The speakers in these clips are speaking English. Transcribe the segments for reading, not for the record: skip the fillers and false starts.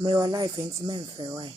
My life into men for why.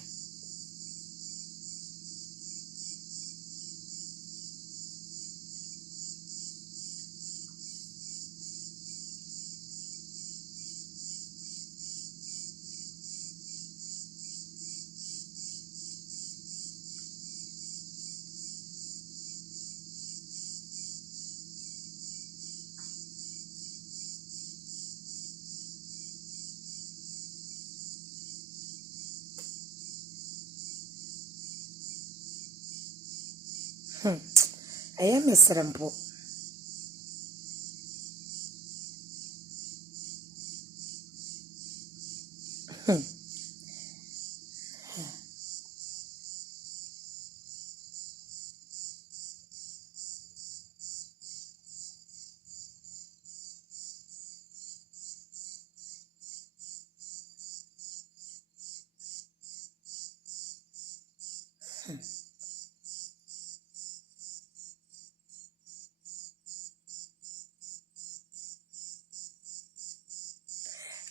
I am a Rampo.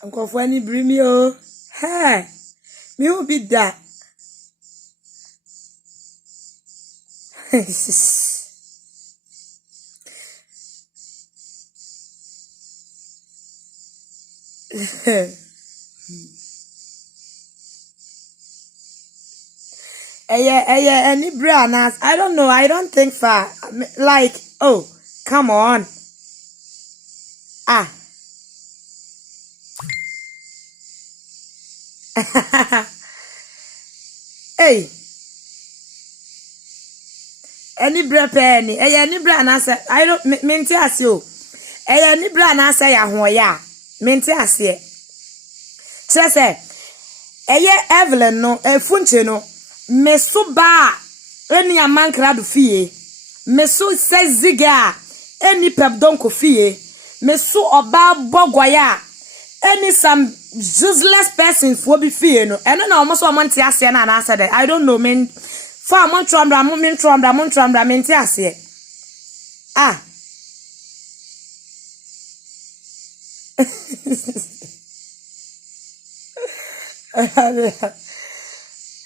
Uncle Fanny Brimio. Hey, me will be that. Any brand I don't know. I don't think far. Like, oh, come on. Ah. Hey. Any brand penny. Any brand I don't minty as you. Any brand answer ya hoya. Minty as ye. Say. Evelyn no. Funche no. Me so ba. Any a man crowd fee. Me so says ziga. Any pep donko fee. Me so oba bogwaya. Any some useless persons will be fear no. And no almost one month and answer that. I don't know, mean for Montramra, Mintiasia. Ah.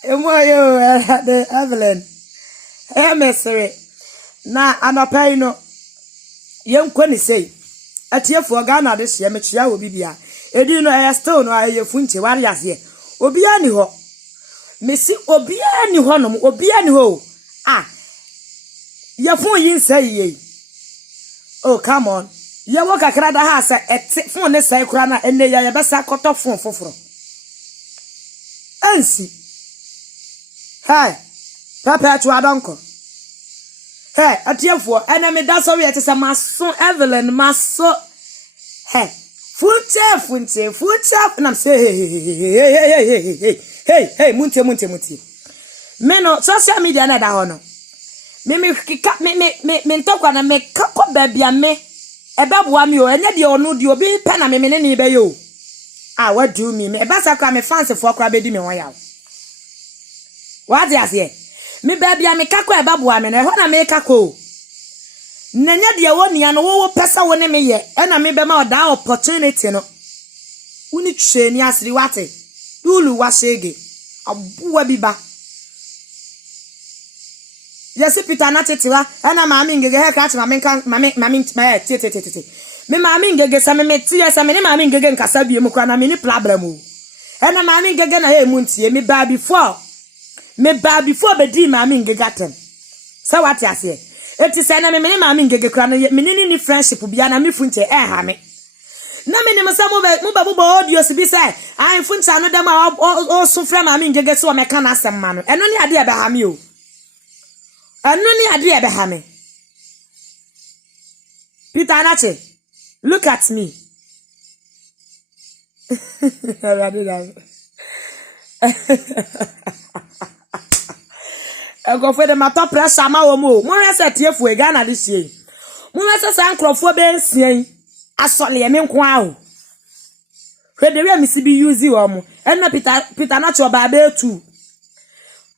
The Evelyn. Emissary. Now I'm a pay no. Young Quenny say. At here for Ghana this year, Michia will be here. You know, I stone or your funty warriors here. Obiani ho. Missy Obiani honum, Obiani ho. Ah. Your phone yin say ye. Oh, come on. You walk a crowd house at phone this crana and they are best cut off phone for. Ansi. Hey, Papa to our uncle. Hey, at your for enemy that's all it is a mason Evelyn, maso. Hey. Funche, and I'm saying, hey, munte. Meno, social media, never honor. Me talk on a make cup baby and me. A babuamio, and yet you know you'll be pen and me any bay you. Ah, what do you mean? A bassa come a fancy for crabby me way out. What does ye? Me baby, I make a babuam and I want to make a call. Nenya dia woni ya no wo pesa woni me ye na me be ma da opportunity no woni twani asiri wate dulu wasege abuwa biba yesi Peter na tetiwa na maami ngege he ka mami tete me maami ngege sa me tie sa me maami ngege nkasa bie mu kwa na me ni problem o na maami ngege na he mu ntie me ba before be di maami ngege atem sa wate ase eti say na me maami ngege kra no me ni friendship bia na me funche ha me na me ni msa mo ba audio si bi say ai funche no dem o so fra maami ngege so me ka na asem ma no eno ni ade e be ha me o eno ni ade e be ha me Peter Anache, look at me. I go for the matter pressure ma wo mo. Mo rese tiefu e Ghana this year. Mo rese san krofo be nsien. Asole e me nko a o. Hwe de we mi si bi use wo mo. Enna Peter na cho ba be tu.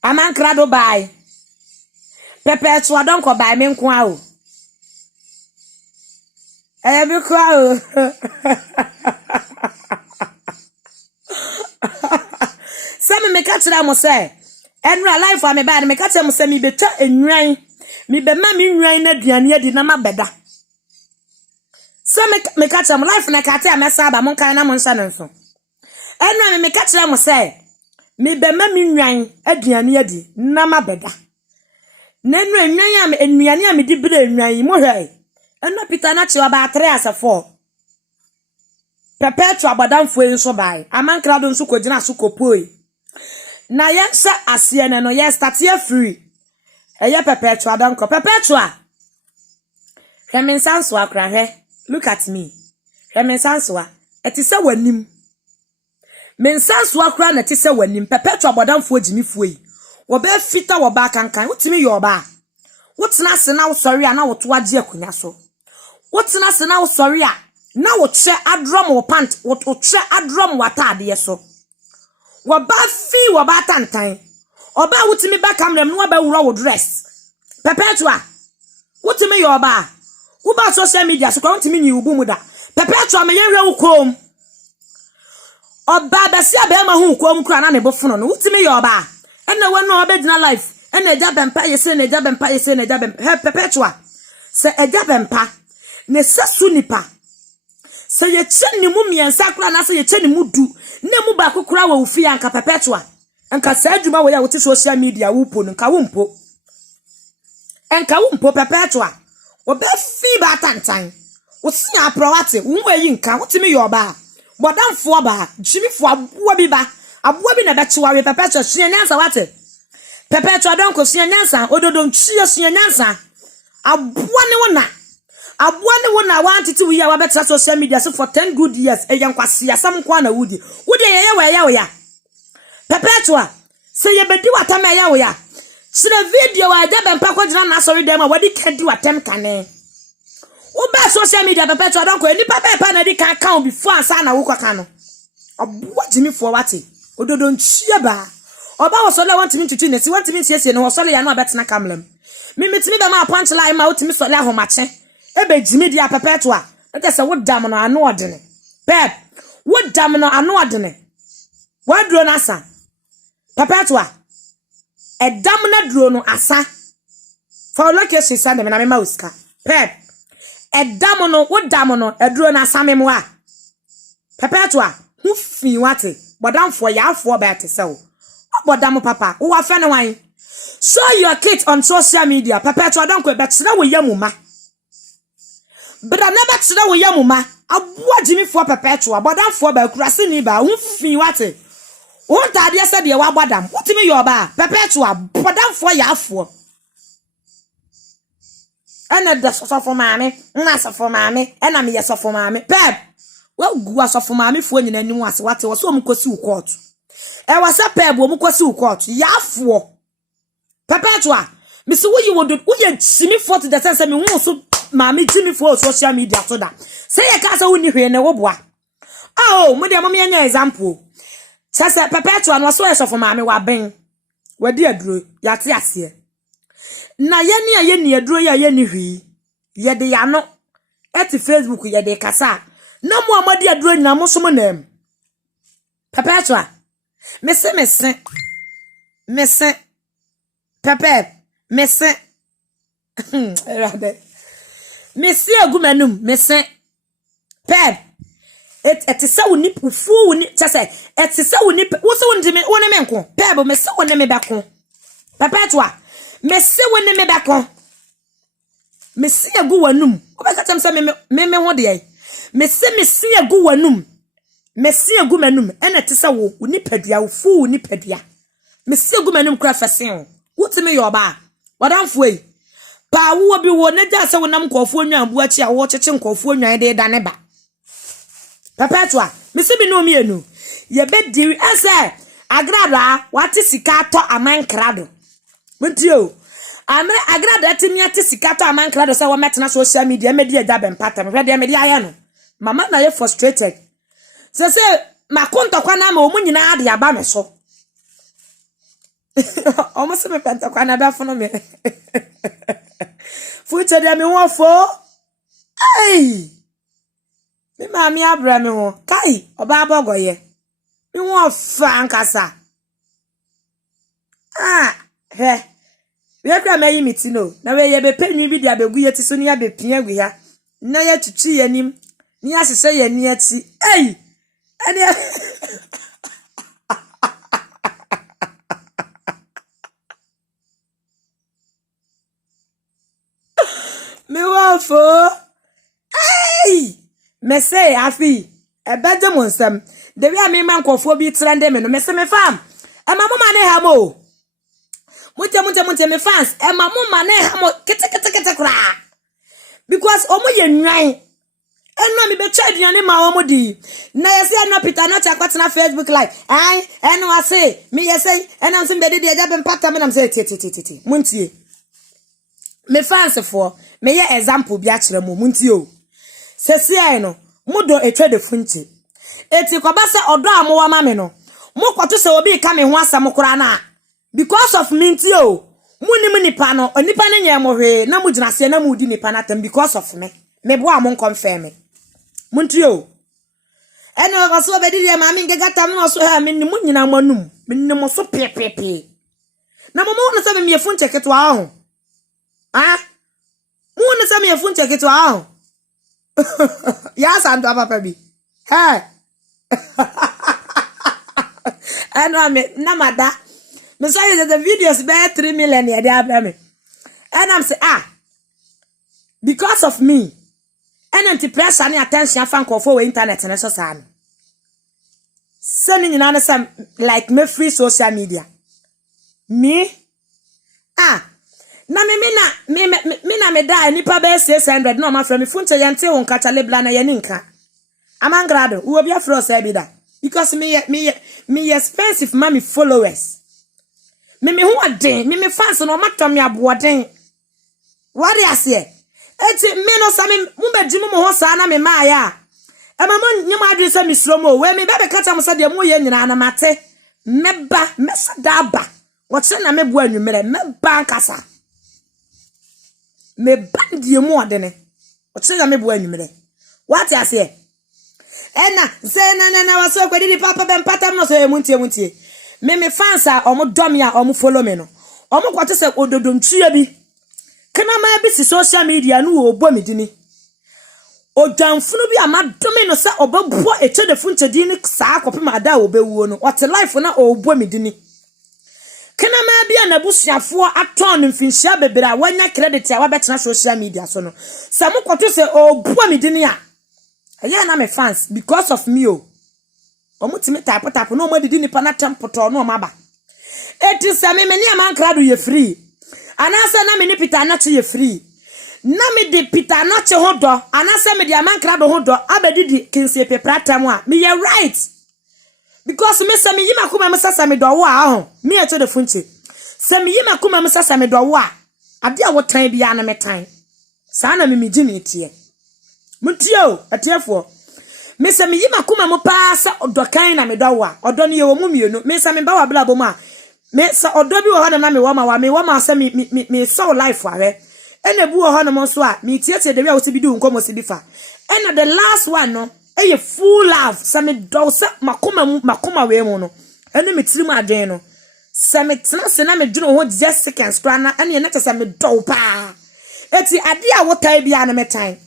Aman krado bai. Pepe to adon ko bai me nko a o. Be kwa o. tell mo say enra life am bad me ka tell mo say me betwa enwan me be ma me nwan na duane adi na mabeda so me ka tell mo life na ka tell me saba mo kan na mo nsa nso enra me ka tell mo say me be ma me nwan aduane adi na mabeda na enwan am enuane am di bere enwan mo hwai eno Peter na chi oba 3 as 4 perpetual badamfo enso bai amankra do nso kogina so kopoi na yensa asie ne no ye start ye free eye perpetual don ko perpetual reminsanso akra he look at me reminsanso etise wanim mensanso akra na etise wanim perpetual badamfo gimifo yi wo be fita wo ba kankan wotimi yo ba wotena se na wo sori a na wo to age akunya so wotena se na wo sori a na wo che adrom wo pant wo che adrom watade so wo ba fi wo ba tantan oba wutimi ba camera no ba wura wo dress perpetua wutimi yo ba wo ba social media so kwa wutimi nyi ubu mu da perpetua me yenhwe wo kom oba ba si aba ma hu kom kura na ne bofuno no wutimi yo ba ena wonu obedina life ena eja bempa yese na eja bempa yese na eja bempa perpetua se eja bempa ne sasu nipa se ye cheni mu miensa kura na se ye cheni mu du ne mu ba kokura wa ufi anka perpetua anka sa adwuma wo ya wo ti social media wo po nka wo mpo enka wo mpo perpetua wo be fi ba tantan wo sia prowate wo yi nka wo ti me yo ba bodamfo ba jimifo aboa bi ba aboa bi na be chiwa we perpetua sia nyansa wate perpetua don ko sia nyansa ododo nchia sia nyansa aboa ne wo na aboa ne wo na want to we ya better social media so for 10 good years e yankwase asam kwa na wudi ye we ya perpetua say ye bedi watam ya we ya sina video wa ja bempa kwa jina na sorry dem wadi kedi watam kane wo ba social media perpetua don ko eni papa na di kan kan before ansa na wo kwa kan no aboa jimi fo wate ododo nchia ba oba wo so le want me to neti want me siesie no wo so le ya no abetena kamlem me metimi be ma punch line ma wotimi so le ahomache ebe jimi dia perpetua na se wo dam no anu odene pep wo dam no anu odene wo duro na asa perpetua edam na duro no asa for location send me na me ma uska pep edam no wo dam no eduro na asa me mo a perpetua hu fi wate bodamfo ya afo ba te se wo bodam papa wo afa ne wan show your kids on social media perpetua don ko be tsena wo yamuma bra na be tsena wo yamuma aboa jimi fo perpetua bodamfo ba kurase ni ba hu fi wate won tade se de wa bodam wotimi yo ba perpetua bodamfo ya afo ana da sofo maame na sofo maame ana me yesofo maame pep wa gu asofo maame fo nyina ni wase wate wo so mu kosi u court e wasa pep wo mu kosi u court ya afo perpetua me se wo yi wodo wo ye jimi fo to the sense me hu so maame jimi fo social media so da say ye ka sa wo ni hwe ne wo boa mo de mo me nya example sasa perpetua no so esofo maame wa ben wadi aduro ya te ase na ye ni aduro ye ni hwi ye de ya no eti Facebook ye de kasa na mo amadi aduro nyina mo so mo nam perpetua mese pepe mese mese agumanum mese pep etisa woni fu woni chese etisa woni wo se woni woni menko pebo mese woni me bako perpetua mese woni me bako mese agu wanum obeka tem se me ho de ai mese agu wanum mese agu manum ena etisa wo woni padua wo fu woni padua mese agu manum kra fesen wotime yo ba wadamfo ei pa wo bi wo na ja se wonam kofo nwan abu achi a wo cheche nkofo nwan de da ne ba perpetua misi bi no mienu ye be diri ese agrada wati sika to amankrado wentio amre agrada timia ti sika to amankrado se wo metena social media media da ben pattern hwe de media aye no mama na ye frustrated se makonto kwa na ma omu nyina ade aba me so omo se me penta kwa na da fono me fuche de me wo fo ai mi mami abra mi ho kai oba bogoye mi won fa nkasa He. We kra mayi miti no. Na we ye be penyu bi dia begu ye ti so ne ya be pia gu ya. Na ya tutu ye nim. Ni asese ye ni ati. Ei. Ade me wafo. Ei. Me say afi. E beje mo nsam. De wi ame man kofo bi trende me no me se me fam. E ma mo mane ha mo. Munte me fans. E ma mo mane ha mo kete kra. Because omo ye nwan. Eno mi be try aduane ma omo di. Na ye say no Peter no chakwat na Facebook live. Ai, eno ase, me ye say, eno am be de ja be mpata me nam say ti. Muntie. Me fans for me ye example bi a kire mo muntie o. Sesi ai no, mudo etwa de funti. Eti ko ba se odo amowa ma me no. Mo kwato se obi ka me ho asam kora na. Because of mintie o. Muni nipa no, onipa ne nye mo hwe na mu gina se na mu di nipa na tem because of me. Me bo amon confirm me. Muntrio. Eno ga so be di ma mi ngega tam no so ha me ni mu nyina manum. Me ni mo so pepepe. Na mo no se me yefun cheketo a ho. Ah? Mu no se me yefun cheketo a ho. Ya santo papa bi. Hey. Eno me na mada. Me say the videos be 3 million ya dey abra me. And I'm say because of me. And anti-pressure and attention fan call for internet and so on. Sending in some like me free social media. Me? Na me die nipa be 600 no ma from me funche yante won kacha lebla na yaninka. Amangrado, who be afro say be that. Because me expensive mommy followers. Me who aden, me fans no matter me aboden. What I say? Eti me no sami mu beji mu ho sa na me ma ya. E ma mo nyim adwe sa misromo we me be kata mo sa de mo ye nyina na mate. Meba mesadaba. Wo che na me bo anwumere meba nkasa. Me bandie mu odene. Wo che na me bo anwumere. What I say? Ena se na waso kwedi di papa be mpata no so muntie. Me fans a omo dom ya omo follow me no. Omo kwato se ododontua bi. Kana ma bi si social media no obo medini. Ojanfunu bi amadome no se obabo eche de funchedi ni saa kopema ada obewuo no. What life na obo medini. Kana ma bi anabusuafo aton mfinhia bebere a wanya credit a wabetena social media so no. Samu kwato se obo medini a. Aya na me fans because of me o. Omutimi tap no mo didi nipa na tempoto no maba. Eti se me ni amankrado ye free. Anase na me ni Peter Anache ye free. Na me de Peter Anache hodo, anase me de amankrado hodo abedidi kinse peprata mo a. Me ye right. Because me se me yima kuma me sasa me do wo a ho. Me eto de funche. Se me yima kuma me sasa me do wo a. Ade a wotan bia na metan. Sa na me gini tie. Mutio atiefo. Me se me yima kuma mo paasa odokan na me do wo a. Odo ne ye wo mu mienu. Me se me ba wa bla bom a. Me sa odo bi wo ho na me wo ma se me so life wa he ene bu wo ho no so a me tietie de wi a wo se bi du nkomo se bi fa ene the last one no e full love sa me do se makoma we mu no ene me tirim adwen no sa me tena se na me dwene ho just seconds kra na ene ne tesa me do pa eti ade a wo tai bia na me tan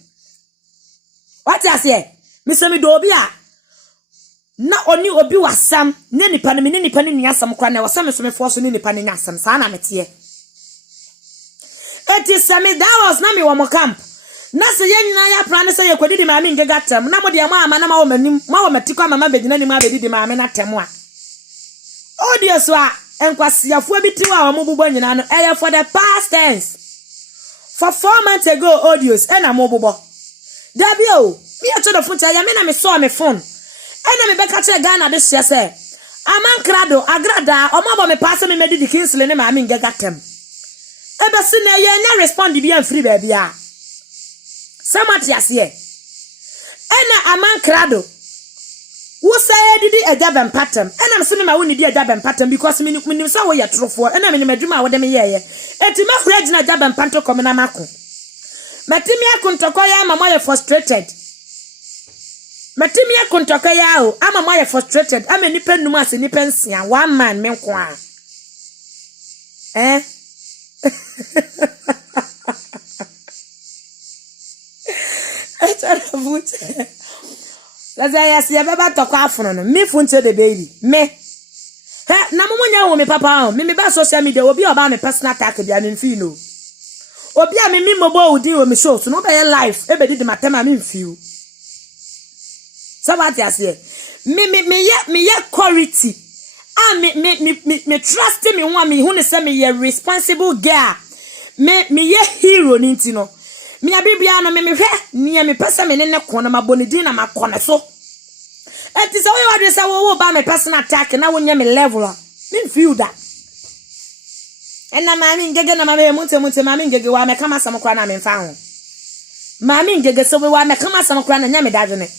what I say me se me do bi a na oni obi wasam ne nipa ne nipa ne niasam kwa na wasam so me force ne nipa ne niasam sa na mete eti sami that was na me wo mo camp na se yenyina ya plan se ye kwadidi ma me ngega tem na mo de ma ama na ma wo manim ma wo matiko ama ma begina ni ma bedidi ma me na tem a audio so a enkwasiafo bi tiwa wo mo bubo nyina no eye for the past tense for 4 months ago audios na mo bubo dabio me ato do funta ya me na me so me phone ena me beka che Ghana de sia se amankrado agrada omobo me pass me medidi kinsle ne ma me ngega tem ebe si na ye nya respond bi an free baby a samati ase ena amankrado wo say didi ejaben pattern ena me se ma wo ni di ejaben pattern because me so wo ye trofo ena me ni madwuma wo de me ye eti ma frage na ejaben panto kom na mako matimi akontoko ya mama ye frustrated matimi akontoko ya o ama mama ye frustrated ama nipa num ase nipa nsia one man me nko a Eh? Let's say yes, you ever talk off on me funte the baby. Me. Na mo nya wo me papa me ba social media obi oba me personal attack bia me mfi no. Obi a me mobo udi o me show so no be life e be di matema me mfi. So what you say? Me ye quality. Me trust me one me who ne say me ye responsible girl. Me ye hero ni ntino. Me abibia no me hwe ne me pesa me ne kono mabonidin na makona so. Eti so we wadwe say wo ba me personal attack na wonya me level a. Me feel that. Ena mami ngege na mama munte mami ngege wa me kama sam kra na me mfa ho. Mami ngege so we wa me kama sam kra na nya me dadwene.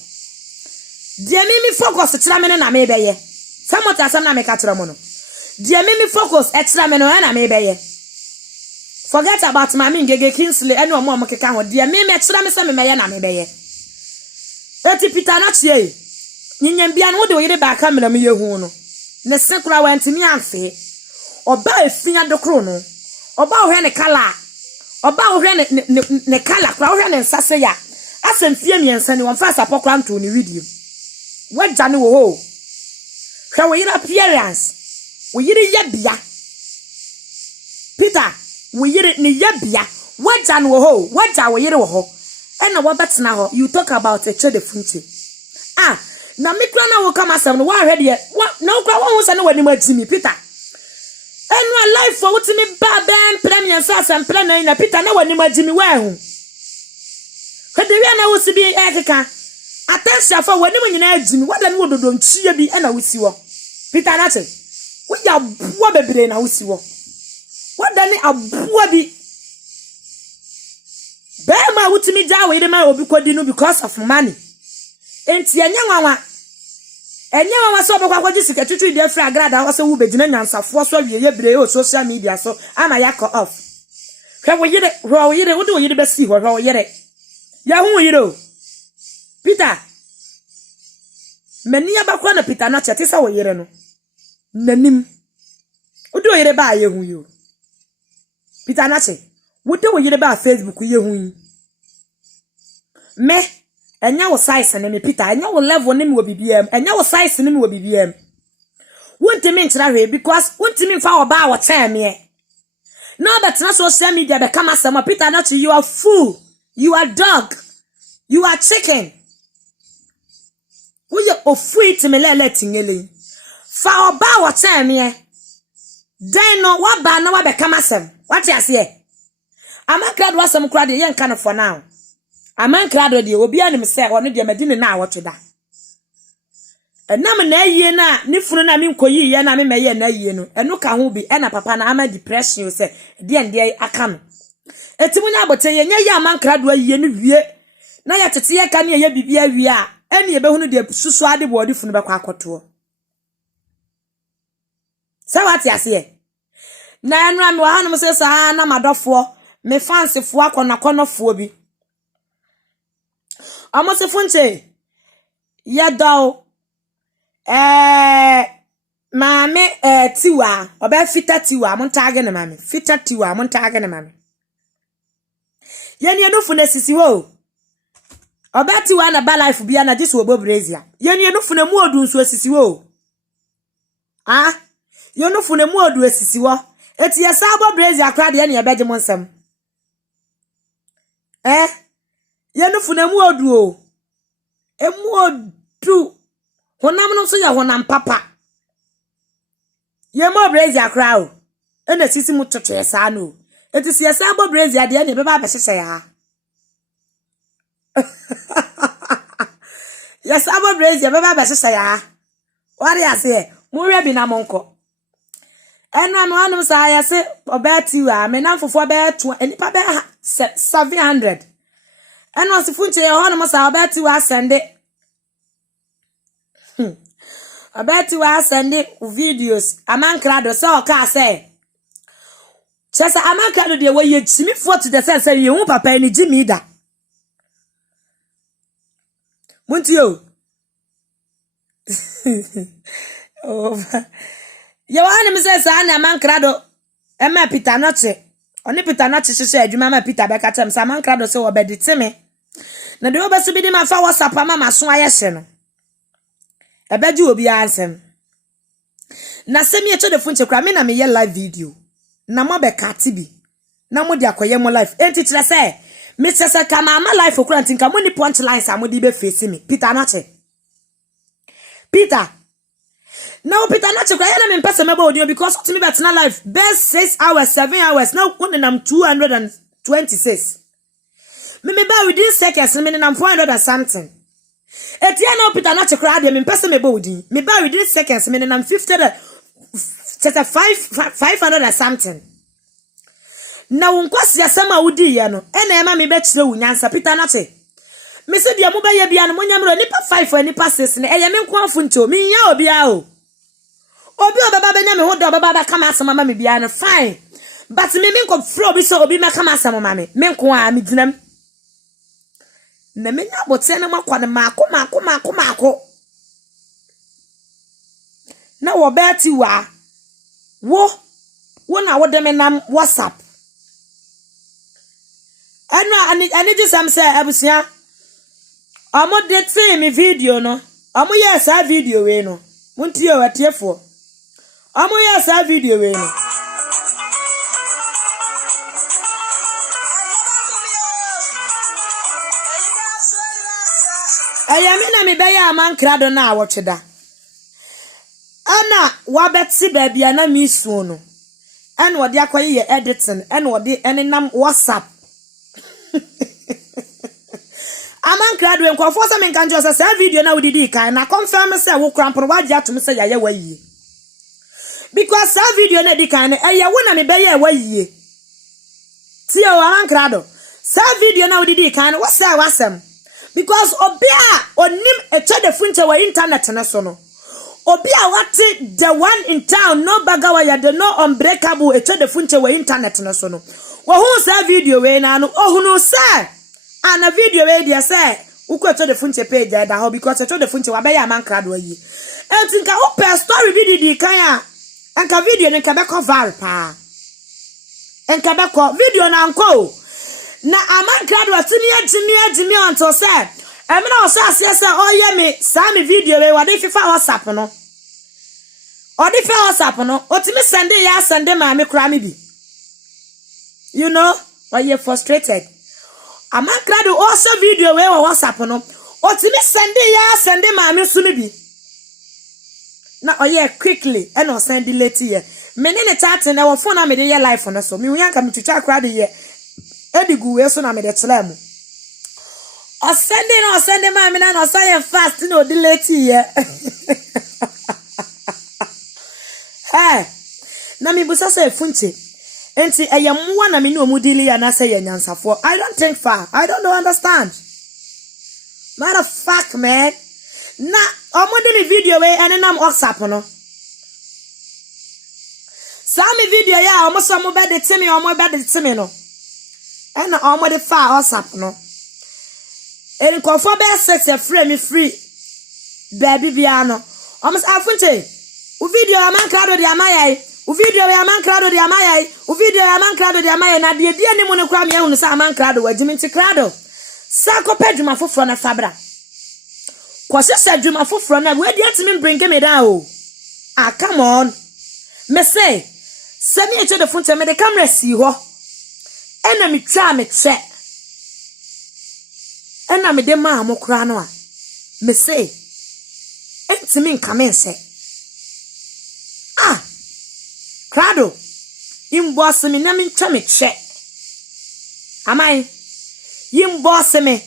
Die me focus kira me na me beye. Samota sam na me ka kira mo no. Die me focus extra me no na me beye. Forget about mami ngege Kingsley ene omo keka ho. Die me kira me se me meye na me beye. Eti Peter na chie. Nyinyam bia no de oyire ba kamera me yehu no. Ne sekura wantimi amfe. Oba efia dokro no. Oba ohwe ne kala. Oba ohwe ne kala kra ohwe ne nsase ya. Asem fie miensa ni wonfa sapokra nto ni video. Wagya ne wo ho. Hwe wo yire appearance. Wo yire yabia. Peter, wo yire ne yabia. Wagya ne wo ho. Wagya wo yire wo ho. Ena wo betena ho. You talk about a chede funche. Ah, na mikra na wo kama asem no wa hwe de. Na wo kra wo ho se ne wani magimi Peter. Enu life for utimi ba ben premier sasa plan na Peter na wani magimi wa hu. Kede wi na wo si bi ekeka. Attention for wani nyina agimi wada ne wododo nchie bi na wo si wo. Peter na che. Wo ya buo bebre na wo si wo. Wada ne abuo bi. Be ma utimi ja we de ma obi kodi no because of money. Enti enyanwa enye wa so bokwa kwaji sika tutu de fra agrada wa so wu begina nyansafo so wie ye bre o social media so ama yakọ off hwe wo yire wo de wo yire besi hwe wo yire ya hu yire Peter meni abakwa na Peter na chete sa wo yire no nanim wo de wo yire ba ye hu yo Peter na che wo de wo yire ba Facebook ye hu me enya wo size na me Peter enya wo level na me wo BBM enya wo size na me wo BBM wontimi nchira hwe because wontimi mfa wo ba wo time now that na social media be come asema Peter not you are fool, you are dog, you are chicken. We are free to me let tingeli fa wo ba wo time then no wa ba na wa be come asem what you say amakra do asem kra de yen kan for now. Aman krado de obi anim se ono de medine na awotweda enam na ayie na ni funu na me nkoyi ye na me meye na ayie no eno ka ho bi ena papa na ama depression se de nde aka no etimu nya abote ye nya ye aman krado ayie no wie na ya tete ye ka na ye bibia wie a ene ye behunu de susu ade bo odi funu be kwa akoto se wat ya se na enra me wa hanum se sa na madofo me fansefo akona konofo bi Amose funche yado mame tiwa oba fita tiwa montage na mame fita tiwa montage na mame yeni enufu na sisi ho oba tiwa na ba life bia na jiso obo brazia yeni enufu na mu odu nso sisi ho ah yenufu na mu odu sisi ho eti ya sabo brazia kra de na ye beje monsam Yenufu na mu odu o emu odu honam no so ya honam papa ye mo brazi akra o ena sisi mu toto esa no eti si esa bo brazi ade na be ba behye ya yes abo brazi be ba behye ya wari ase mu we bi na monko enu no anum sa ya se obeti wa me na fofo be to enipa be 700 eno asifunche ye hono mo sa obeti wa sende obeti wa sende videos amankrado so ka say chesa amankrado de we ye chimi for to the sense ye hu papa ni jimi da muntio oh ye wa ni me say sa na amankrado Emma Peter Noche. Only Peter Noche said, Mama Peter Beccatem, Saman Crado so obedi Timmy. Na de obesu bi di ma fa WhatsApp mama so ayese no. Ebeji obi ansem. Na se mi echo de funche kra me na me ye live video. Na mo be kati bi. Na mo di akoye mo live. Enti kire se me se kama ama live okura ntinka mo ni punch lines amodi be face me. Peter Noche. Peter. Now Peter Noche kra na me pese meba audio because to me bet na live best 6 hours 7 hours now when am 226. Me ba within seconds me na 400 and something. Etia na Peter Noche kra de me pese meba within. Me ba within seconds me na 500 and something. Na wonkwasi asema wudi ye no ena ema me be kire wunyansa Peter Noche. Me se dia mo ba ye bia no monyamro nipa 5 or nipa 6 ne eye me nkwanfo ncho me nya obi a o. Obi obaba benya me hodo obaba ba kama asema mama me bia no fine. But me nko fro bi so obi me kama asema mama me nko a me dinam. Na me nya bote na makwa na mako. Na wo beti wa. Wo na wo de me nam WhatsApp. Ani just am say abusia. Omo de tell me video no. Omo yes a video we no. Munti o atiefo. Omo yes a video we no. Ayami na me be ya man krado na awotweda. Ana wabeti baby ana mi su no. Ana wode akoye ye editing, ana wode enenam WhatsApp. Aman krado enkofo se men kanjo se video na wodi di kan na confirm se wo krampo waje atum se yaye wayi. Because that video na di kan eye wo na me be ye wayi. Ti o aman krado. That video na wodi di kan wo se wasem. Because obia onim eche de funche wa internet na so no. Obia wati the one in town no bagawa ya de no unbreakable eche de funche wa internet na so no. Wo hu sa video we na no ohunu say ana video we dia say uko eche de funche page da ho because eche de funche wa be ya man krado yi. Entinka open story video di kan ya enka video ne ka be cover pa. Enka be ko video na nko na aman krado atimi onto say emina osase say oye me sa me video we wade fifa WhatsApp no odi fa WhatsApp no otimi send ya send ma me kura me bi you know why you frustrated aman krado also video we WhatsApp no otimi send ma me su me bi na oye quickly and o send late here me ne chat na wo phone na me dey live no so me yanka me twitwa krado here edigu we so na me dey tell am o send ma me na no say fast no delete here hey na me busa say funche enti eyamwa na me ni omudili ya na say yansafo I don't think far I don't understand matter of fact man na omudili video we enenam WhatsApp no Sami video ya omo so mo be de timi no ena omo de fa WhatsApp no en confirm be free baby bia no omo afunche u video ya man krado de amayai u video ya man krado de amayai na de ni mu ne kwa me ehunu sa man krado wagimi nti krado sako peduma foforo na fabra kwase seduma foforo na we de atimi bring me down o ah come on me say semi eche de funche me de camera si ho ena me twa me che ena me de ma mo kra no a me say entimi nkame se ah krado imboss me na me twa me che amai imboss me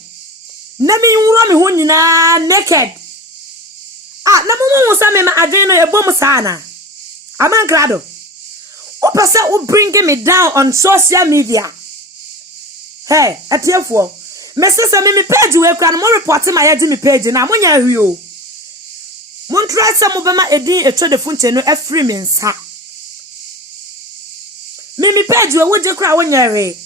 na me nwuro me ho nyina naked ah na mo sa me ma adwen no ebom sana aman krado opese o bring me down on social media hey atiefo me sese me page we kra no mo report my yadi me page na mo nya hwi o mo try se mo be ma edin etwe de funche no afri me nsa me page we woje kra wo nya hwi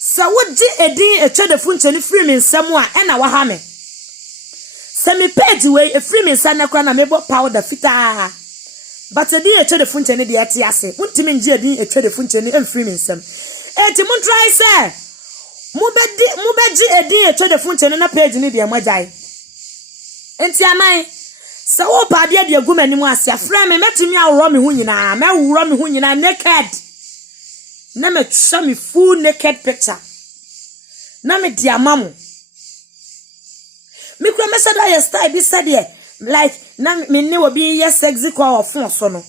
sa woje edin etwe de funche no free me nsa mo a e na wa ha me se me page we afri me nsa na kra na me bo powder fita but a dear to the function the atiase. Untimi nje din etwa the function emfiri me nsam. Enti mun try say. Mubeji edin etwa the function na page ni de magai. Enti aman se wo pa de de aguma ni mu ase afra me metumi awro me hu nyina me wuro me hu nyina naked na me show me full naked picture na me di amamu me kura me said I style bi said here like na me ne obi ye sexy call of phone so no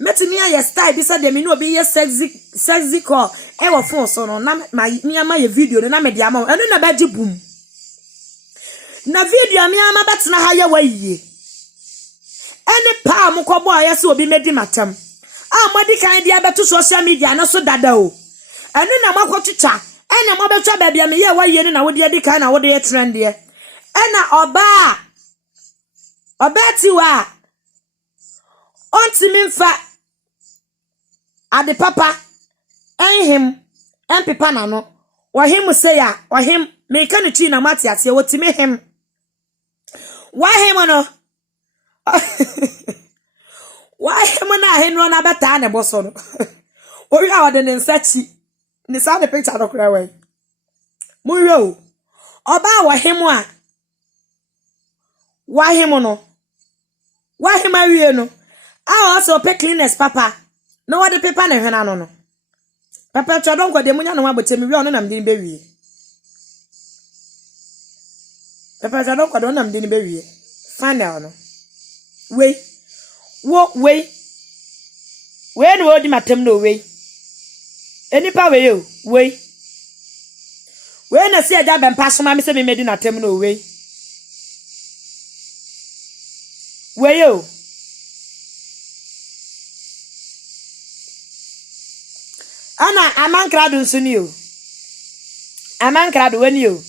metumi aye style bi said me ne obi ye sexy call e wo phone so no na me ama ye video no na me di amamu enu na ba di boom na video me ama betna ha ye wayiye any pa mo kobo aye se obi medi matam amadi kan dia beto social media na so dada o enu na makotwitwa ene mo betwa ba bia me ye wayiye na wo de di kan na wo de trend ye ena oba tiwa ontimi mfa ade papa enhim empepa na no ohim say ya ohim me kan twi na mate ase wotimi him wahim no wahim na henro na beta na boso no ori a wode ne nsachi ni sa the picture no kra we mu yo oba wahim a wahim no wahim awie no a also pe cleaners papa no wode paper na hwena no no papa twa kwa de munya no abotemi wi ono nam din be wie papa twa kwa de nam din be wie final no we no odi matem no we enipa we yo we na se aja bempa so ma me se me medi na tem no we yo ana amankrado nsuni yo amankrado wani yo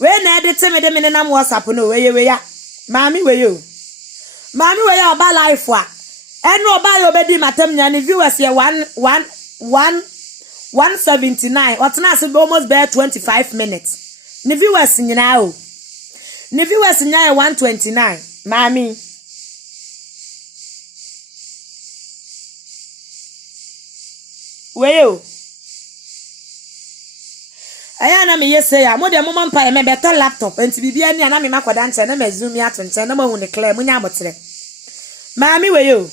we na edit me de me na WhatsApp no we ya mami we yo oba life a enu oba yo bedi matam nya ni viewers here 179 otna se almost bare 25 minutes ni viewers nyina o ni viewers nya 129 mami we yo aya na me yese ya mo de mo mpa me beto laptop enti bibia ni na me makoda nche na me zoom ya tonche na mo hu ne clear munya abotre mami we yo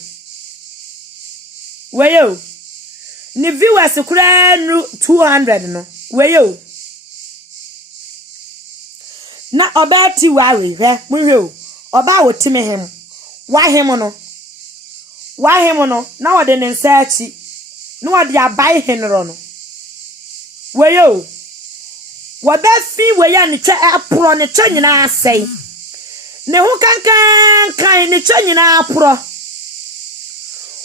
ni viewers kura 200 no we yo na obeti wawe he mu hwe oba wotime hem wahim no na wode ne nsachi no wode abai henro no we yo waba fi we ya ne twa apro ne twa nyina asai ne hu kan ne twa nyina apro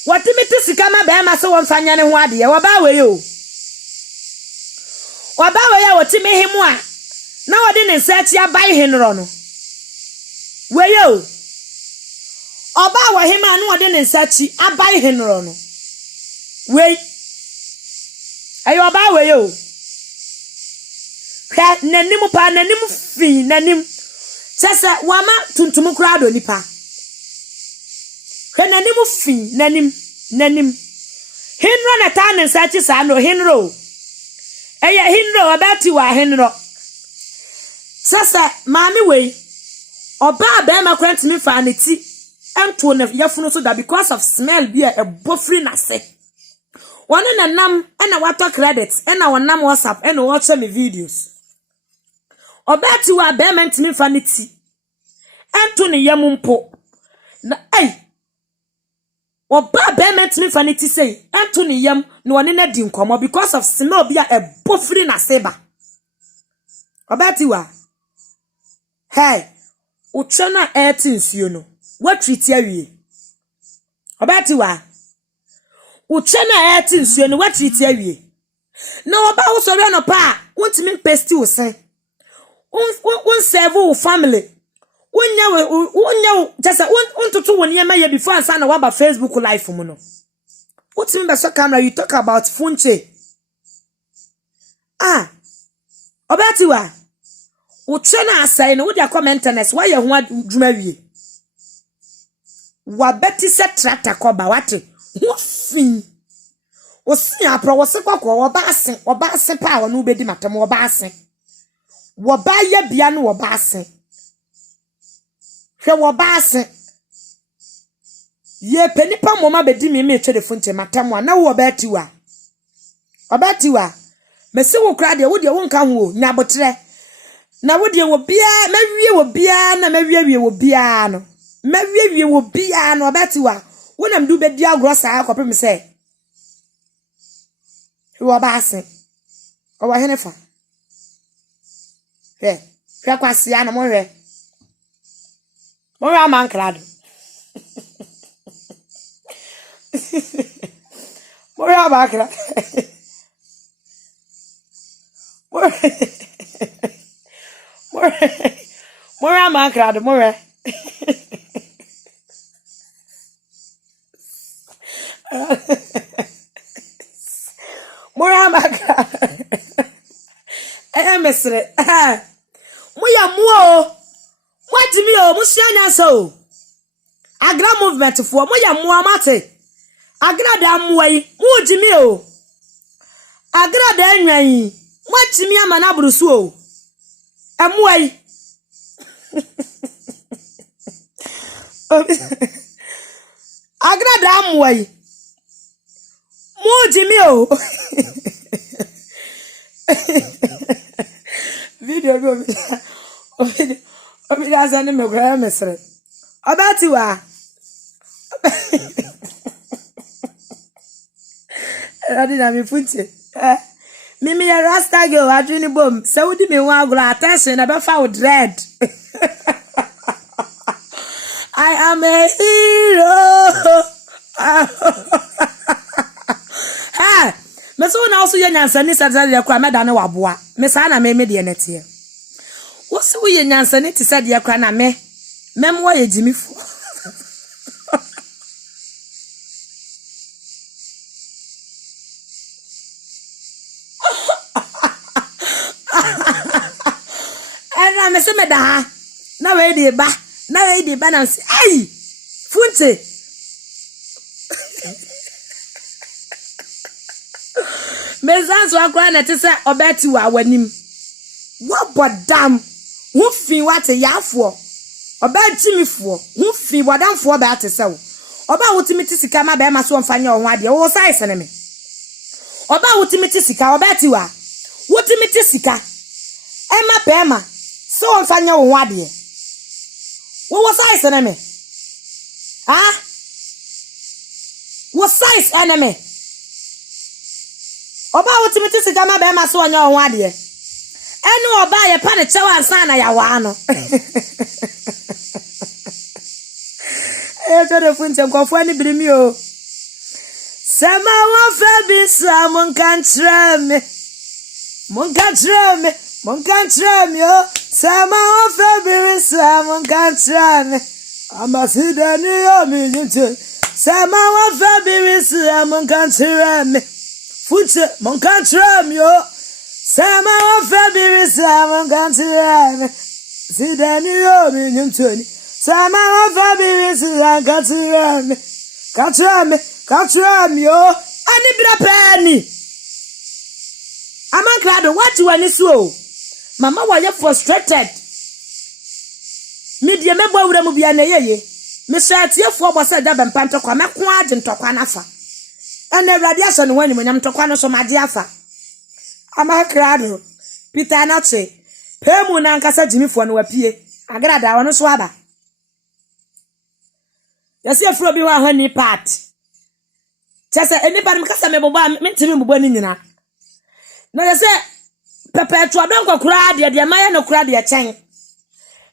watimi tisika ma be ma so wonfanya ne ho ade ye waba we yo watimi himu a na wode ne nsachi abai henro no we yo oba wa hima no wode ne nsachi abai henro no we ayo oba we yo ka nanim pa nanim fi nanim sasa wama tuntum kra do nipa ka nanim fi nanim hinro na ta ne nsachi sa no hinro eya hinro abati wa hinro sasa mami we oba ba ma kwant mi fa ne ti ento na yafunu so that because of smell bi a bofri na se wona na nam na wato credits na wonam WhatsApp na watch me videos obeti wa ba ma ntimi fa ne ti ento ne yam mpo na oba ba ma ntimi fa ne ti sei ento ne yam na woni na di nkomo because of smell bi a bofri na se ba obeti wa hey uchana nsuo no what treat awie obeti wa uchana nsuo no what treat awie na oba wo so re no pa wontimi pesti wo sen un serve wo family wonya just untutu woni ema ye before ansa na waba Facebook live mu no wontimi be so camera you talk about funche obeti wa uchana asai no wo dia commenters why ye ho adwuma wie wa beti se tractor koba wate ho fin osi apro wo se kwakọ wo ba asen pa wo no bedi matam wo ba asen wo ba ya bia no wo ba asen hwe wo ba asen ye penipa moma bedi me twede funte matam na wo ba tiwa obatiwa mesi wo kra de wo de wo nka ho nyabotre na wo de wo bia mawie wo bia na mawie wo bia no mawie wo bia no obatiwa wo nam du bedi agro saa akopem se wo ba asen o wa hene fa hwe kwase ya na mo hwe amankrado mo hwe abakra more amankrado more amankrado mesre moya muo mwatimi o musianya so agra movement fo moya muo mate agra da muoi mujimi o agra da anwan mwatimi ama na burusu o amuai agra da amuai mujimi o video go obi da zane me kwa mesre obati wa adi na mi funche mimi ya rasta girl adwini bom saudi me wa agro attention na be fa dread I am a hero ha me so na also ye nyansa ni sadade kwa meda na waboa me sa na me de netie wo se wo ye nyansa ni tisadade kwa na me memwo ye jimifo era me se me da ha na we de ba na se ai funte mezanso akwa na tese obeti wa wanim wo bodam wo fi wate yafo obeti mifo wo fi bodamfo ba tese wo oba wotimiti sika ma ba ma so mfanya ho ade wo size ne me oba wotimiti sika obeti wa wotimiti sika ema pema so mfanya ho ade wo size ne me wo size enemy oba wotimiti sika ma ba ma so anya ho ade enu oba ye pa ne chewa ansa na ya wa no e to de funte nkofo ani birimi o sama wa fa bi sa mon kan treme o sama wa fa bi sa mon kan treme amasida ni yo mi nche sama wa fa bi sa mon kan treme funte mon kan treme o sama wa fa bi sa mon kan treme sidani yo mi nche sama wa fa bi sa kan treme yo ani bra pani amankrado what you ani so mama wa ye frustrated me die mebo awura mu bia na yeye me satiefo obosa da bempanto kwa meko age ntokwa nafa ene radiation wani monyam ntokwa no so mage afa amankrado Peter nache pemu na nkasa jimifo no wapie agrada wono so aba yesi afro bi wa hani part chese anybody mkasa meboba mentimi mbobo ni nyina na yesi pepe to adonko kura de maye no kura de chen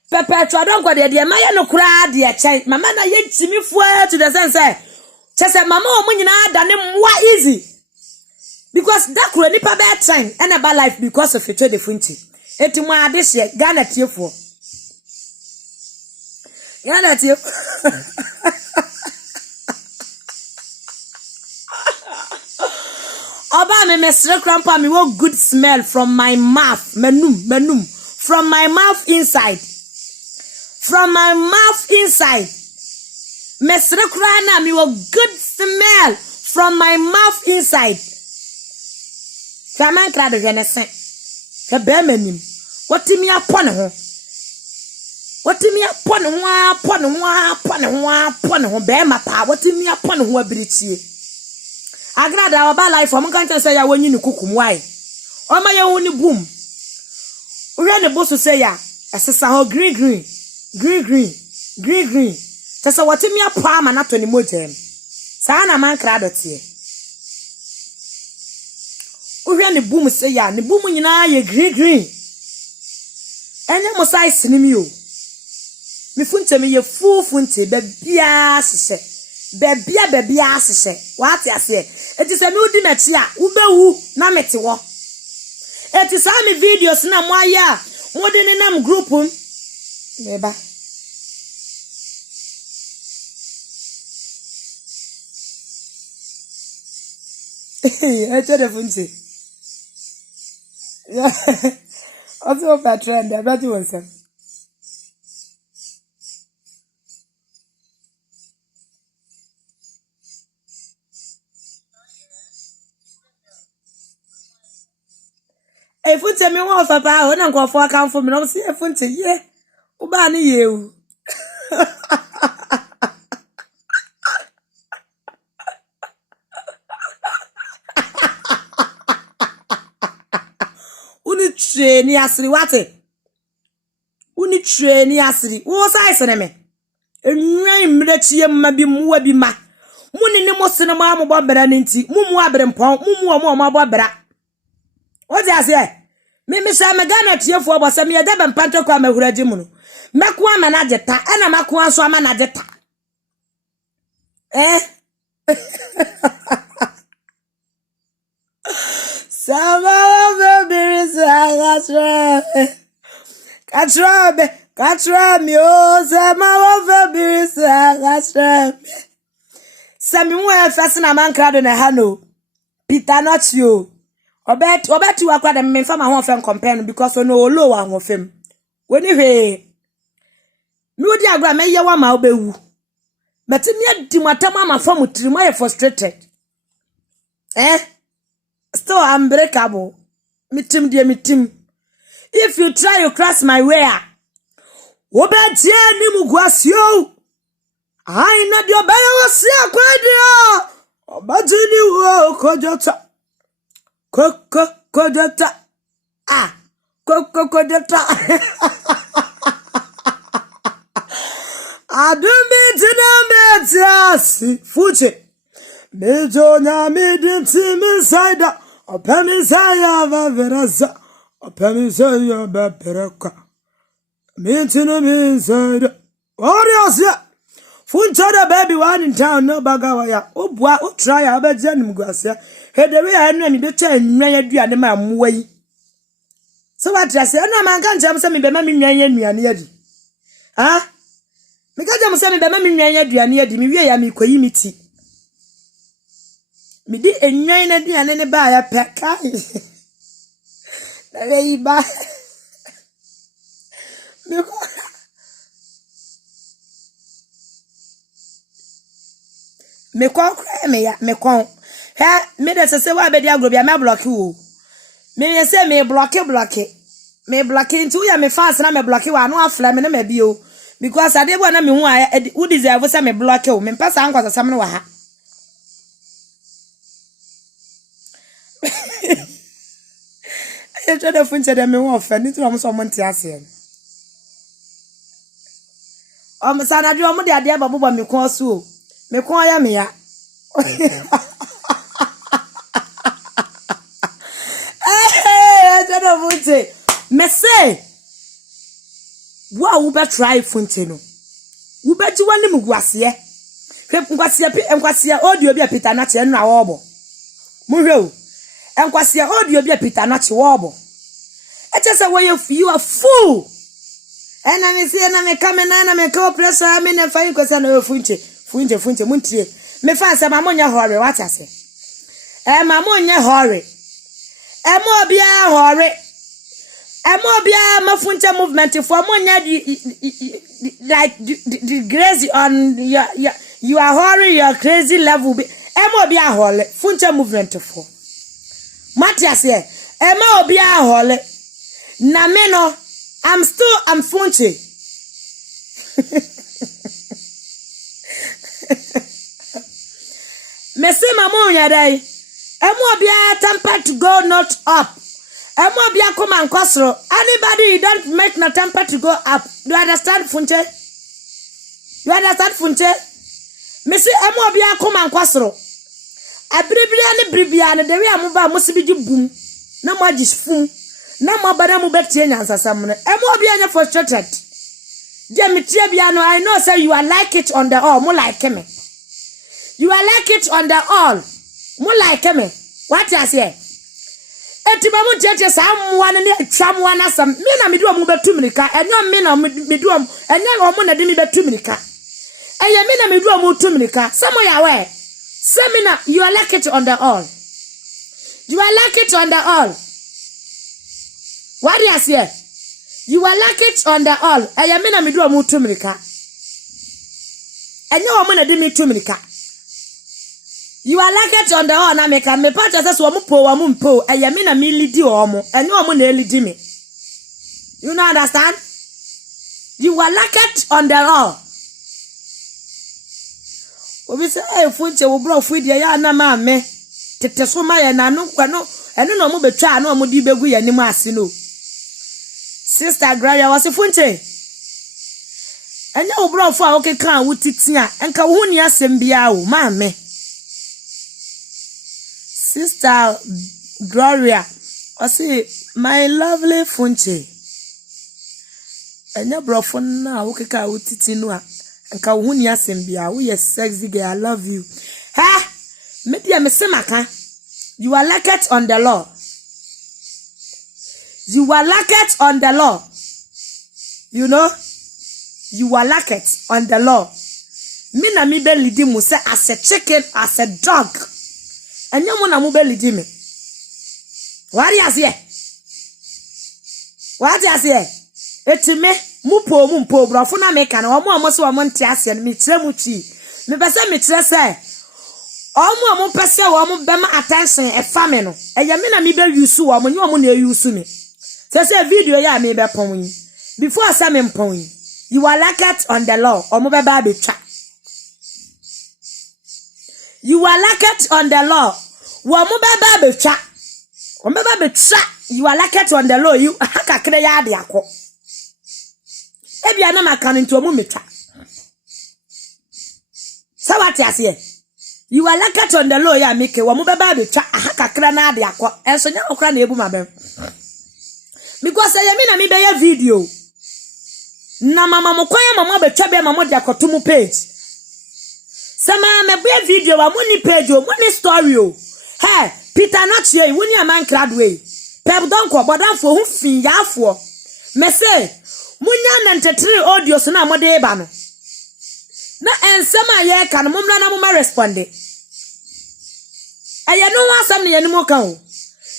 pepe to adonko de maye no kura de chen mama na ye jimifo to the sense chese mama o munyina da ne mwa easy because that kura nipa be chen and about life because of it the funti eti mu ade hye Ghana tiefo Ghana tiefo Oba me mesre krampa me wo good smell from my mouth menum from my mouth inside Mesre krana me a good smell from my mouth inside. Faman krado jenesen. Fa be manim. What me upon ho? What me upon ho be ma pa. What me upon ho abiritie. Agrada oba life from kan say ya wonyi ni kukum why. O ma ye woni boom. Ure ne bosu say ya esesa ho green. Tesa what me apa ma na to ni mojem. Sa na man krado tie. Ure ne boom say ya, ne boom nyina ye green. Enye mo size ni mi o. Mi funte me ye full funte be bia sese. Bebia sese. What ya say? Eti se mi udi mechi a, ubewu na meti wo. Eti sa mi videos na mo aya, mo de ni nam group Beba. Eche de funte. Also for trend, I bet you want some. If you tell me what for power, don't go for account for me. No, see if you tell yeah, Ubani you. Uni train asri wate. Uni train asri. Wo size na me. Enwan mrechi ma bi muwa bi ma. Muni ni mo sene ma mo bobera nti. Mumu abre mpon, mumu o mo bobera. What you say? Me say me Ghana tiefo obose me yede bempanto kwa mahuraji mu no. Meko ama na jeta, e na mako anso ama na jeta. Sama baby katra mi o sama baby katra. Sami mu e fese na man krado na ha no. Peter not you. Obeti wakwa dem me fama ho fem compare no because no low wa ho fem. Woni hwe. Mi odi agora me ye wa ma obewu. Metimi adi matama ma fam trimo ye frustrated. Still unbreakable. Mitim die mitim. If you try to cross my way, obeti ni mugwasio. Ai na dio ba yo se akwadia. Obati ni wo kojota. Kodota. Kodota. Adumi tina metiasi. Fuche. Mejo na midinti misaida. Opemi saya vaveraza. Opemi saya baberaka. Mintina misaida. Warriors ya. Funcha the baby one in town no bagawa ya. Obwa o try abeje nimguasia. Hedewe anu mi becha enwan aduane ma amwa yi. So what you say na man kan jam say me be ma me nwan anuane adi. Me ka jam say me be ma me nwan aduane adi me wie ya me koyi miti. Me di enwan aduane ne ba ya pe kai. Na we yi ba. Me kon kra me ya me kon. Me de se wa be dia agro bia me block wo. Me say me block. Me block into ya me fast na me block wa no afla me na me bio because ade bo na me hu a who deserve say me block wo. Me pesa ankwasa sam no wa ha. I try to find them me wo fa ni to am so mo ntia ase. O sa na de o mo de ade ba bo me kon so o. Me kon ya me ya. Me say, wa be try funte no. Wo be ji wani mugwase. Nkwase audio bi Peter na che no awobo. Mu hwe o. Nkwase audio bi Peter na che wobo. E che say we you are fool. Ena me say na me kamena na me ka pressure me na fa nkwase na funte muntire. Me fa say mamonya hore what ase. Mamonya hore. Mo bia hore. Emobia mafunte movement for monya like the grace on You are hurry your crazy level be emo be a hole funche movement for. Matias here. Emo be a hole. Na me no I'm funche. Me say mama onya dai. Emo be a temper to go not up. Emo be a come and kosro. Anybody you don't make no temper to go up. Do you understand funche? You understand funche? Me say emo be a come and kosro. Abribia ne dewe amuba musibiji boom. Na mo agis fun. Na mo bada mu betie nyansasam no. Emo be anya frustrated. Jemitie bia no I know say you are like it on the all. Mo like me. You are like it on the all. Mo like me. What you say? Etiba mu tete samwa ne atwamwa na sam. Me na medu amu betumrika. Enyo me na medu am. Enyo omo na de me betumrika. Eye me na medu amu tumrika. Samo ya we. Seminar, you are like it on the all. You are like it on the all. What do you say? You are like it on the all. I am in a middle of Mutumrika. And no woman did me tumrika. You are like it on the all. I make a me part of this woman po. I am in a milli diomo. And no woman nearly me. You know understand? You are like it on the all. Obi say funche wo bro fu dia ya na ma me tete so ma ya na no kwano eno no mo betwa na mo di begu ya nim ase no Sister Gloria was funche enya wo bro fu a wo keka wo titia enka wo ni asem bia wo ma me Sister Gloria was my lovely funche enya bro fu na wo keka wo titi no a Nka huni asembia we yes sexy girl I love you. Ha me dia me semaka. You are like it on the law. You are like it on the law. You know? You are like it on the law. Me na mi be lidi mu say as a chicken as a dog. Enye mo na mu be lidi me. What you say? What you say? Etime mumpo brofo na meka na omo so omo ntia ase me kire mu chi me pese me kire se omo pese omo be ma attention e fa me no eye me na me be use omo nye omo na use me se video ya me be pon yi before say me pon yi you are like it on the law omo be ba be twa you are like it on the law wo mo be ba be twa omo be ba be twa you are like it on the law you akakre ya de akọ Ebia na maka nti omu metwa. Sawati ase. You are like it on the law ya make wo mu beba betwa ahakakra na ade akọ. Enso nya okra na ebu mabem. Because me na me be ya video. Na mama mokoya mama betwa be mama de akoto mu page. Sama me be video wa muni page o muni story o. Hey, Peter not here woni aman cradway. Pep don ko bodanfo hu fin yaafo. Me say Munya 93 audios na mo de ba no. Na ensema ye ka no mumra na muma responde. Aya no wasam na yanimo ka o.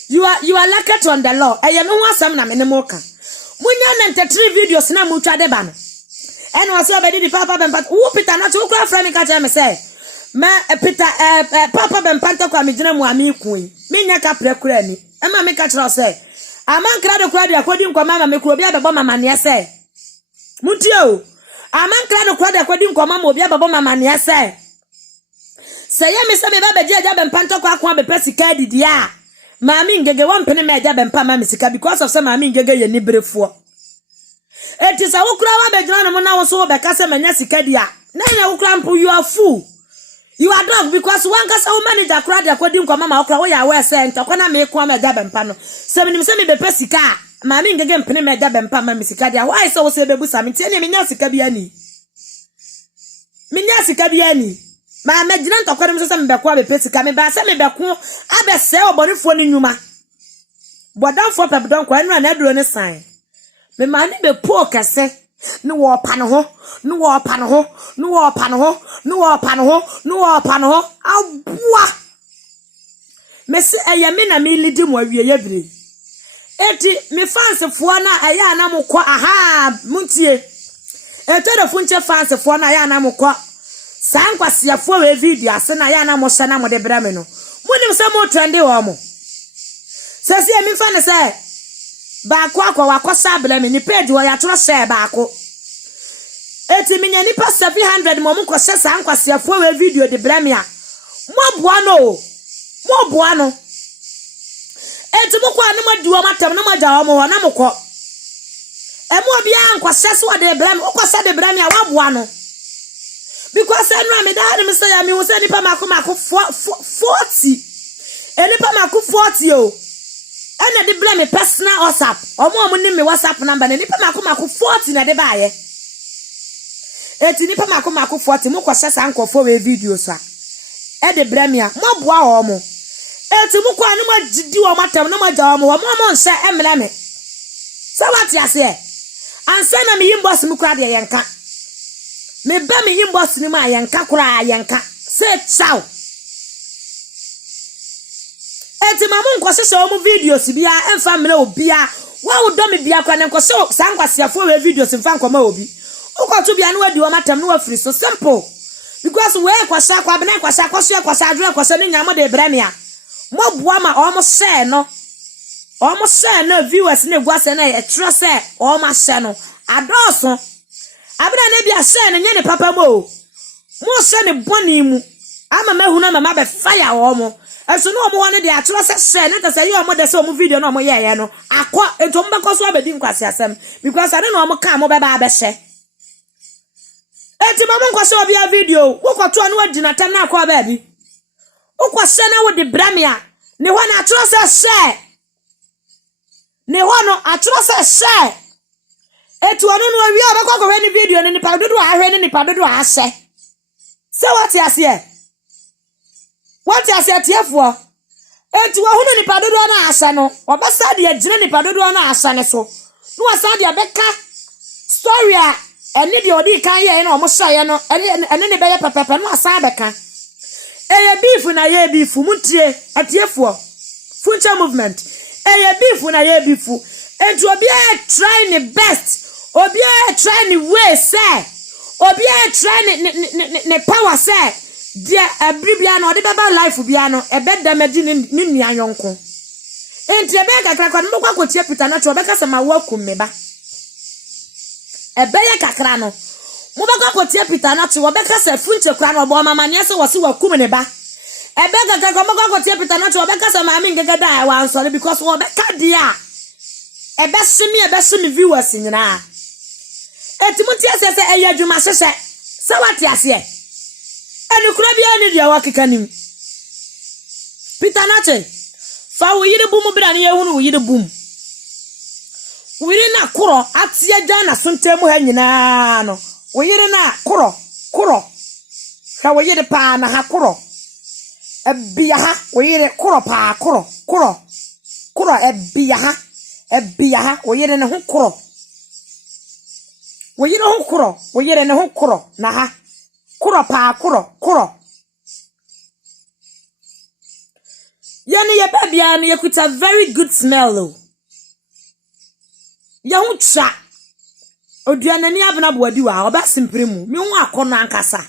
You are like it on the law. Aya no wasam na menemo ka. Munya 93 videos na mu twa de ba no. Eno wase obedi di papa bempat. Wo Peter na to kura frame ka tell me say. Ma Peter papa bempat kwa me gina mu ami kun. Me nya ka pre kura ni. E ma me ka tell say. Aman krado kura de akodi nkwa mama me kuro bia bebo mama ne say. Mutio aman krado kura de akodi nkwa mama obi bebo mama ne say. Say me say me ba beje aja bempanto kwa akwa be pesika didi a. Mami ngege won pene me aja bempa mama sika because of say mami ngege ye ni brefo. Etisa wo kura wa be jona no na wo so wo be ka say manya sika dia. Na nya wo kura mpo you are fool. You are dog because one kasa wo manager kura de akodi nkwa mama okra wo ya we say ntokona me kwa me aja bempa no. Se me be pesika mami ngege mpene me aja bempa mama sika dia. Why so wo se be busa me tie me nya sika bia ni. Me nya sika bia ni. Ma me gina ntokwa dem so se me be kwa be pesika me ba se me be ko abese obonefo ni nyuma. Bodanfo pep don kwa enu na aduro ne san. Me ma ni be po kase. No wo pa no ho, no wo pa no ho, no wo pa no ho, no wo pa no ho, no wo pa no ho. Aboa. Me se eya me na me lidi mo awie ya bire. Eti me fans fo na eya na mo kwa aha muntie. Eto da funche fans fo na eya na mo kwa Sankwasiafo we video ase na ya na mo hye na mo de brame no munim se mo trende wo mo sese emi fa ne se ba kwa wakosa brame ni page wo ya tro share ba ko eti minya nipa 700 mo ko hye sankwasiafo we video de brame a mo boa no eti mo kwa ne mo diwo matam na mo ja wo mo na mo ko emo bia nkwahye so de brame o kwasa de brame a wa boa no because I know me dad me say I me say nipa mako 40 nipa mako 40 o ena de bla me personal WhatsApp omo ni me WhatsApp number na nipa mako 40 na de baaye eti nipa mako 40 mo kwhye sankofo we video so e de bra me a mo boa omo eti mo kwa no magidi o matam no maja omo mo nse emra me so what ya say ansa na me inbox mo kwa de yenka me ba me inbox ni ma yenka kura yenka say ciao eti mamu nkwose o mu videos bia emfa mre obia wa wo me bia kwa ne nkwose sankwasiafo we videos mfa nkoma obi ukoto bia no wadi o matam no afiri so simple because we kwasa kwa bena kwasa kwaso kwasa adwe kwasa ni nyamo de brame a mo boa ma o mo share no viewers ne guase na e tro se o ma share no adoso abena ne bia share ne nye ne papa mo share ne boni mu ama mahu na mama be fire o mo eso no mo wane de atro se share ne tase yo mo de se o mo video no mo ye no akọ ento mo be so abedi nkwase asem because ade no mo ka mo be ba be share eti mamu nkwase obi a video wokoto anu adina tam na akọ ba bi wokwase na wo de bramia ne ho na atro se share ne ho no atro se share eti onu no wi obekọ ko ni video ne nipa dodo ahwe ne nipa dodo ahye se what ya se what ya se tiefo eti wo hu ne nipa dodo na ahye no obesa de agire nipa dodo na ahye ne so no asa de abeka story a eni de odi kan ye na omo hye no eni ne be ye pepepe no asa abeka eye beef na ye beef mutie atiefo future movement eye beef na ye beef enti obi a try ne best obi a try ni way say obi a try ne power say dia abribia na odi beba life bia no ebeda magi ni nuayonko enti ebe kakra kwa no kwa kotie Peter na to beka sama wakum meba ebe ye kakra no mo beka kotie Peter na to beka se funche kwa no obo mama ne se wose wakum ne ba ebe kakra kwa mo kotie Peter na to beka sama ami ngegada I wan sorry because wo beka dia ebe simi viewers nyina eti muti asese eya dwuma hyehyɛ se wate ase eni kura bia ni dia wakeka nim Peter Nache fa wo yire bum bra ne yehunu wo yire bum wo yire na koro atia gya na sontemu ha nyina no wo yire na koro ka wo yire pa na ha koro ebia ha wo yire koro pa koro ebia ha wo yire ne ho koro wo yire ho koro wo yire ne ho koro na ha koro pa koro yani ye babia no ye kuta very good smell o ye ho twa oduanani abna boadi wa oba simpre mu mi ho akono ankasa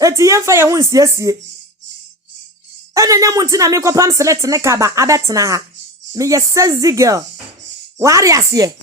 eti ye fa ye ho nsiesie enenya mu ntina mi kopam select ne kaba abetena ha me ye sexy girl wari ase